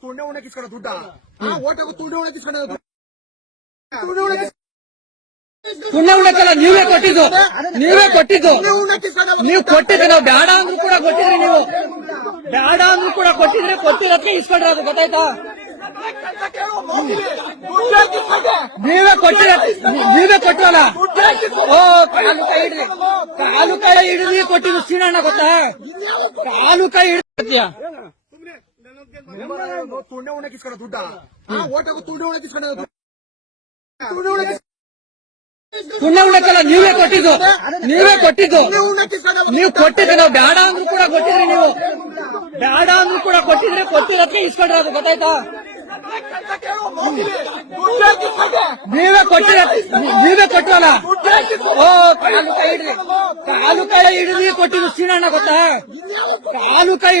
ತುಂಡೆ ಉಣ್ಣಕ್ಕೆ ಇಸ್ಕೊಂಡ ದುಡ್ಡ ಓಟಾಗ ತುಂಡೆ ಉಣ್ಣಕ್ಕೆ ಇಸ್ಕೊಂಡ ಪುಣ್ಯ ಉಣ್ಣಕ್ಕಲ್ಲ ನೀವೇ ಕೊಟ್ಟಿದ್ದು ನೀವು ಕೊಟ್ಟಿದ್ರೆ ನಾವು ಬೇಡ ಅಂದ್ರೂ ಕೂಡ ಕೊಟ್ಟಿದ್ರಿ ನೀವು ಬೇಡ ಅಂದ್ರೂ ಕೂಡ ಕೊಟ್ಟಿದ್ರೆ ಕೊಟ್ಟಿರೋದಕ್ಕೆ ಇಸ್ಕೊಂಡ್ರೆ ಅದು ಗೊತ್ತಾಯ್ತಾ ನೀವೇ ಕೊಟ್ಟಿರಲ್ಲ ಓ ಕಾಲು ಕೈ ಹಿಡಿದು ಕೊಟ್ಟಿದ್ದು ಸೀನಣ್ಣ ಗೊತ್ತಾ ಕಾಲು ಕೈ ಹಿಡಿದ್ಯಾ ತುಂಡೆ ಉಣ್ಣಕ್ಕೆ ಇಸ್ಕೊಂಡ ದುಡ್ಡ ಓಟಾಗ ತುಂಡೆ ಉಣ್ಣಕ್ಕೆ ಇಸ್ಕೊಂಡ ಪುಣ್ಯ ಉಣ್ಣಕ್ಕಲ್ಲ ನೀವೇ ಕೊಟ್ಟಿದ್ದು ನೀವು ಕೊಟ್ಟಿದ್ರೆ ನಾವು ಬೇಡ ಅಂದ್ರೂ ಕೂಡ ಕೊಟ್ಟಿದ್ರಿ ನೀವು ಬೇಡ ಅಂದ್ರೂ ಕೂಡ ಕೊಟ್ಟಿದ್ರೆ ಕೊಟ್ಟಿರೋದಕ್ಕೆ ಇಸ್ಕೊಂಡ್ರೆ ಅದು ಗೊತ್ತಾಯ್ತಾ ನೀವೇ ಕೊಟ್ಟಿರಲ್ಲ ಓ ಕಾಲು ಕೈ ಹಿಡಿದು ಕೊಟ್ಟಿದ್ದು ಸೀನಣ್ಣ ಗೊತ್ತಾ ಕಾಲು ಕೈ